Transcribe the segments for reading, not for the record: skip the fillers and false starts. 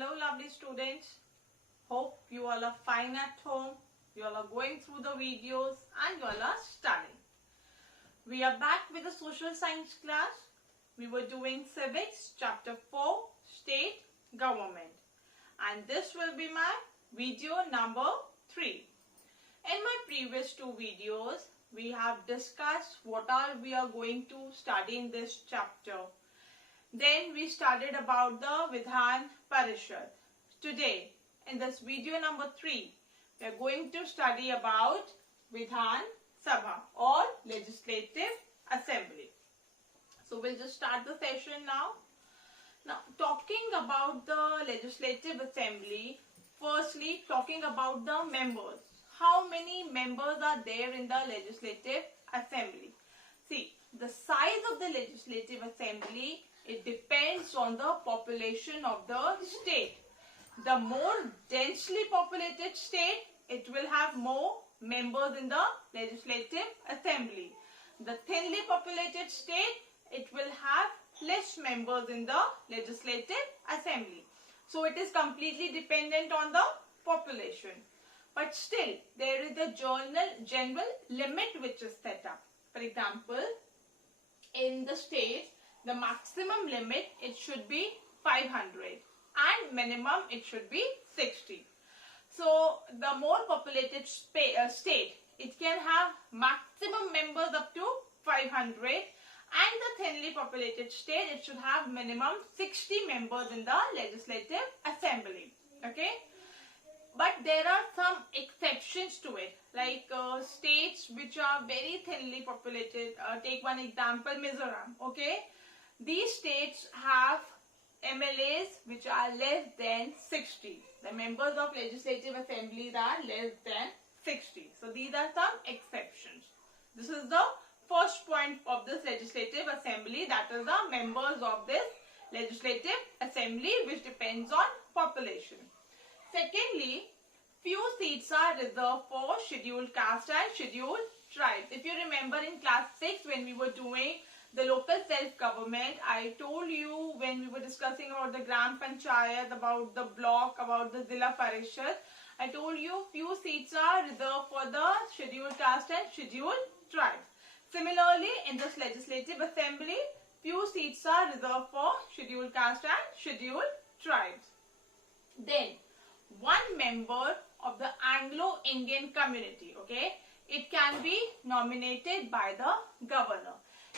Hello lovely students. Hope you all are fine at home. You all are going through the videos and you all are studying. We are back with the social science class. We were doing Civics Chapter 4, State Government. And this will be my video number 3. In my previous 2 videos, we have discussed what all we are going to study in this chapter. Then we studied about the Vidhan Parishad. Today, in this video number 3, we are going to study about Vidhan Sabha or Legislative Assembly. So we'll just start the session now. Now, talking about the Legislative Assembly, firstly talking about the members. How many members are there in the Legislative Assembly? See, the size of the Legislative Assembly, it depends on the population of the state. The more densely populated state, it will have more members in the Legislative Assembly. The thinly populated state, it will have less members in the Legislative Assembly. So it is completely dependent on the population. But still, there is a general limit which is set up. For example, in the states, the maximum limit, it should be 500 and minimum it should be 60. So the more populated state, it can have maximum members up to 500, and the thinly populated state, it should have minimum 60 members in the Legislative Assembly. Okay? But there are some exceptions to it, like states which are very thinly populated. Take one example, Mizoram. Okay? These states have MLAs which are less than 60. The members of Legislative Assemblies are less than 60. So these are some exceptions. This is the first point of this Legislative Assembly, that is the members of this Legislative Assembly, which depends on population. Secondly, few seats are reserved for scheduled caste and scheduled tribes. If you remember in class 6 when we were doing the local self-government, I told you when we were discussing about the Gram Panchayat, about the block, about the Zilla Parishad, I told you few seats are reserved for the scheduled caste and scheduled tribes. Similarly, in this Legislative Assembly, few seats are reserved for scheduled caste and scheduled tribes. Then, one member of the Anglo-Indian community, okay, it can be nominated by the governor.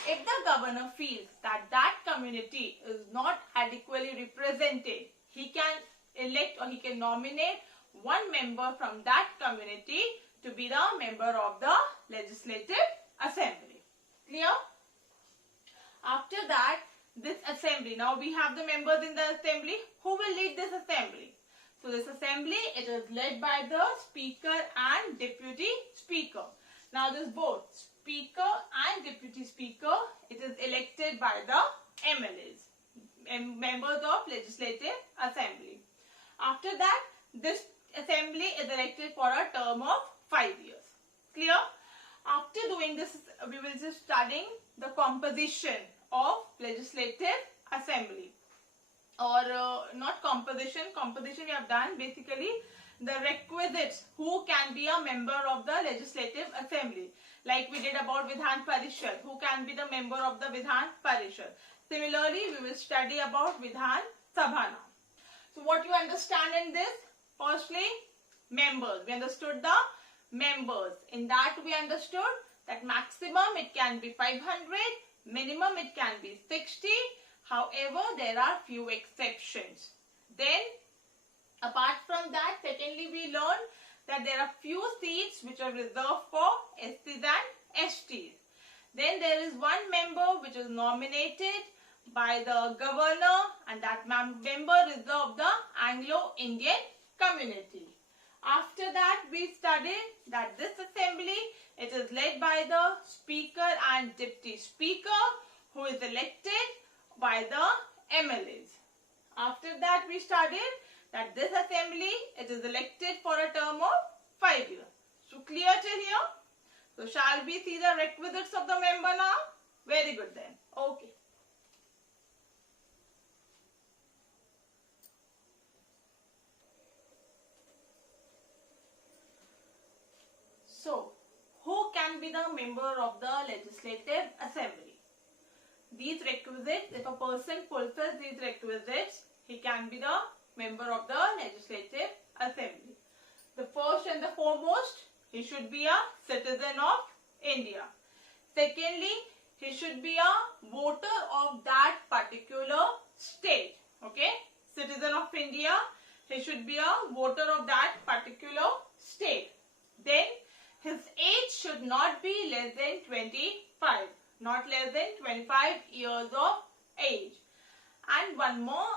If the governor feels that that community is not adequately represented, he can elect or he can nominate one member from that community to be the member of the Legislative Assembly. Clear? After that, this assembly, now we have the members in the assembly. Who will lead this assembly? So this assembly, it is led by the speaker and deputy speaker. Now this both speaker and deputy speaker, it is elected by the MLAs, members of Legislative Assembly. After that, this assembly is elected for a term of 5 years. Clear? After doing this, we will be studying the composition of Legislative Assembly. Or not composition we have done, basically the requisites who can be a member of the Legislative Assembly. Like we did about Vidhan Parishad, who can be the member of the Vidhan Parishad. Similarly, we will study about Vidhan Sabha now. So what you understand in this? Firstly, members. We understood the members. In that we understood that maximum it can be 500, minimum it can be 60. However, there are few exceptions. Then, apart from that, secondly, we learned that there are few seats which are reserved for SCs and STs. Then there is one member which is nominated by the governor, and that member is of the Anglo-Indian community. After that, we studied that this assembly, it is led by the speaker and deputy speaker, who is elected by the MLAs. After that, we studied that this assembly, it is elected for a term of 5 years. So clear till here? So shall we see the requisites of the member now? Very good then. Okay. be the member of the Legislative Assembly. These requisites, if a person fulfills these requisites, he can be the member of the Legislative Assembly. The first and the foremost, he should be a citizen of India. Secondly, he should be a voter of that particular state. Okay, citizen of India, he should be a voter of that particular state. Then his age should not be less than 25, not less than 25 years of age. And one more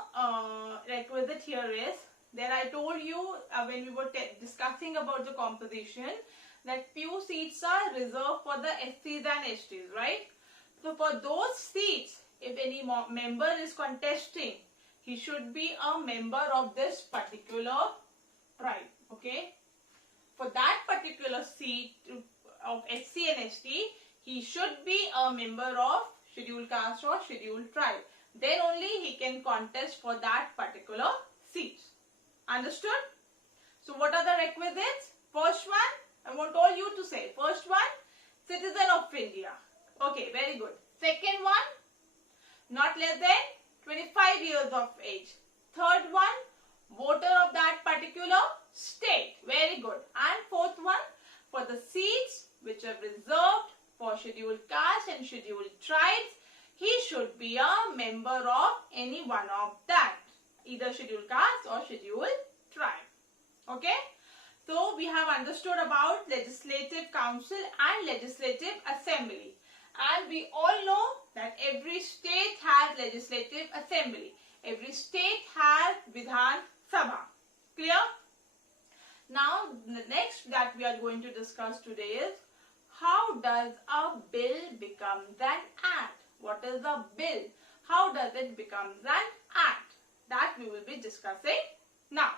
requisite here is that I told you when we were discussing about the composition that few seats are reserved for the SCs and STs, right? So for those seats, if any member is contesting, he should be a member of this particular tribe, okay? For that particular seat of SC and ST, he should be a member of scheduled caste or scheduled tribe. Then only he can contest for that particular seat. Understood? So what are the requisites? First one, I want all you to say. First one, citizen of India. Okay, very good. Second one, not less than 25 years of age. Third one, voter of that particular state. Very good. And fourth one, for the seats which are reserved for scheduled caste and scheduled tribes, he should be a member of any one of that, either scheduled caste or scheduled tribe. Okay? So we have understood about Legislative Council and Legislative Assembly. And we all know that every state has Legislative Assembly. Every state has Vidhan Sabha. Clear? Now, the next that we are going to discuss today is how does a bill become an act? What is a bill? How does it become an act? That we will be discussing now.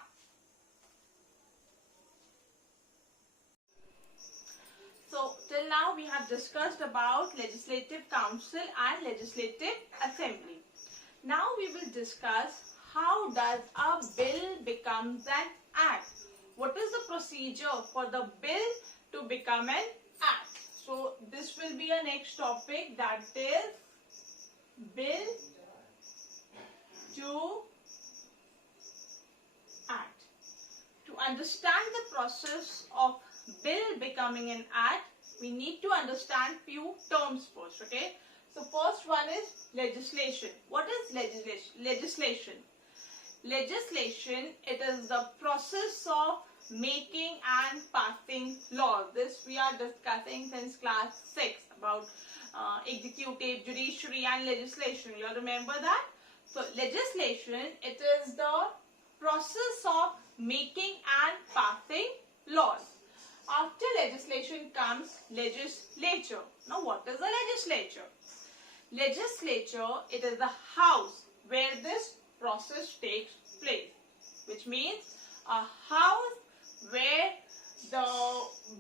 So, till now we have discussed about Legislative Council and Legislative Assembly. Now we will discuss how does a bill become an act. What is the procedure for the bill to become an act? So, this will be a next topic, that is bill to act. To understand the process of bill becoming an act, we need to understand few terms first, okay? So first one is legislation. What is legislation? Legislation, it is the process of making and passing laws. This we are discussing since class 6 about executive, judiciary and legislation. You remember that? So legislation, it is the process of making and passing laws. After legislation comes legislature. Now what is a legislature? Legislature, it is the house where this process takes place, which means a house where the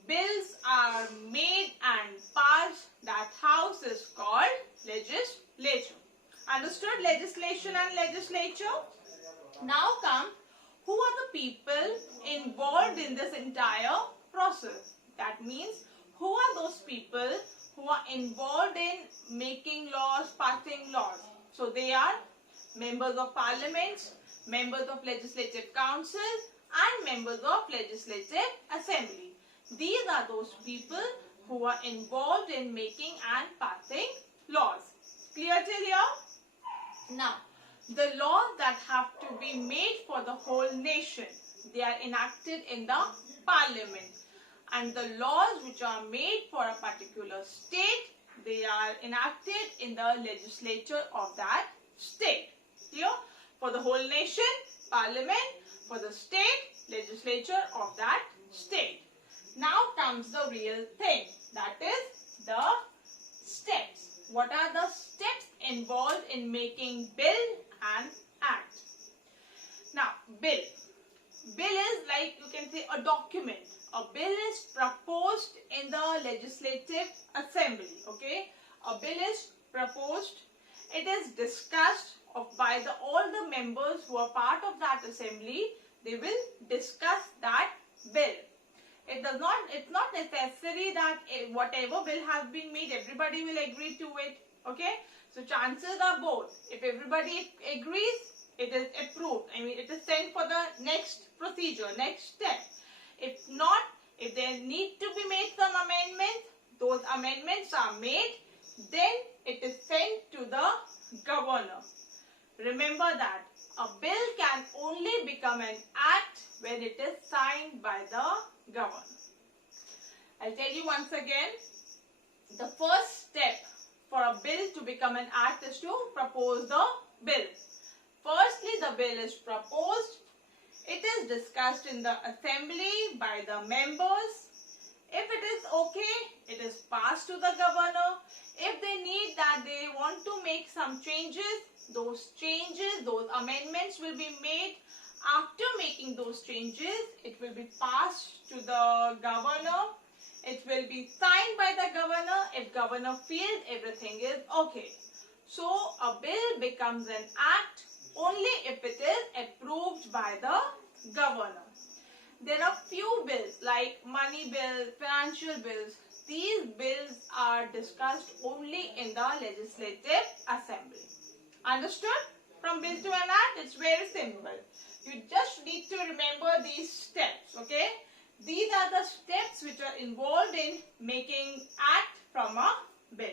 bills are made and passed. That house is called legislature. Understood legislation and legislature? Now come, who are the people involved in this entire process? That means, who are those people who are involved in making laws, passing laws? So they are members of parliament, members of legislative councils and members of legislative assembly. These are those people who are involved in making and passing laws. Clear till here? Now, the laws that have to be made for the whole nation, they are enacted in the parliament. And the laws which are made for a particular state, they are enacted in the legislature of that state. Clear? For the whole nation, parliament. For the state, legislature of that state. Now comes the real thing, that is the steps. What are the steps involved in making bill and act? Now, bill. Bill is like, you can say, a document. A bill is proposed in the legislative assembly. Okay, a bill is proposed. It is discussed by all the members who are part of that assembly. They will discuss that bill. It's not necessary that whatever bill has been made, everybody will agree to it. Okay? So chances are both. If everybody agrees, it is approved. I mean, it is sent for the next procedure, next step. If not, if there need to be made some amendments, those amendments are made, then it is sent to the governor. Remember that a bill can only become an act when it is signed by the governor. I'll tell you once again, the first step for a bill to become an act is to propose the bill. Firstly, the bill is proposed. It is discussed in the assembly by the members. If it is okay, it is passed to the governor. If they need that, they want to make some changes, those amendments will be made. After making those changes, it will be passed to the governor. It will be signed by the governor if governor feels everything is okay. So a bill becomes an act only if it is approved by the governor. There are few bills like money bills, financial bills. These bills are discussed only in the Legislative Assembly. Understood? From bill to an act, it's very simple. You just need to remember these steps, okay? These are the steps which are involved in making act from a bill.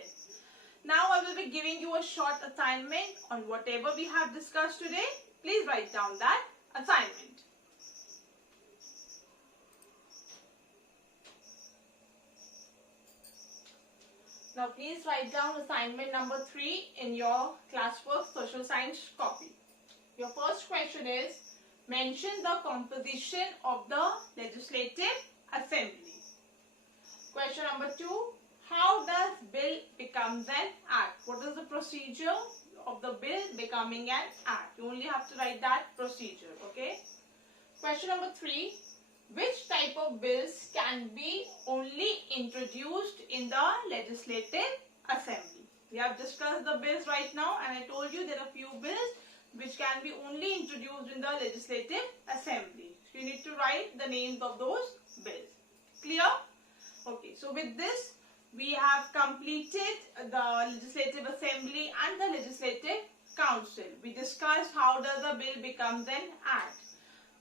Now I will be giving you a short assignment on whatever we have discussed today. Please write down that assignment. Now please write down assignment number 3 in your classwork social science copy. Your first question is, mention the composition of the Legislative Assembly. Question number 2, how does bill becomes an act? What is the procedure of the bill becoming an act? You only have to write that procedure, okay? Question number 3, which type of bills can be only introduced in the Legislative Assembly? We have discussed the bills right now, and I told you there are few bills which can be only introduced in the Legislative Assembly. So you need to write the names of those bills. Clear? Okay, so with this, we have completed the Legislative Assembly and the Legislative Council. We discussed how does a bill becomes an act.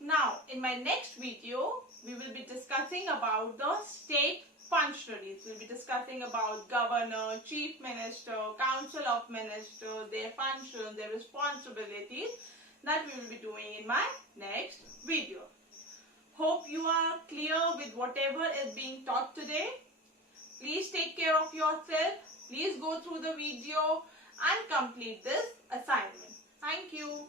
Now, in my next video, we will be discussing about the state functionaries. We will be discussing about governor, chief minister, council of ministers, their functions, their responsibilities. That we will be doing in my next video. Hope you are clear with whatever is being taught today. Please take care of yourself. Please go through the video and complete this assignment. Thank you.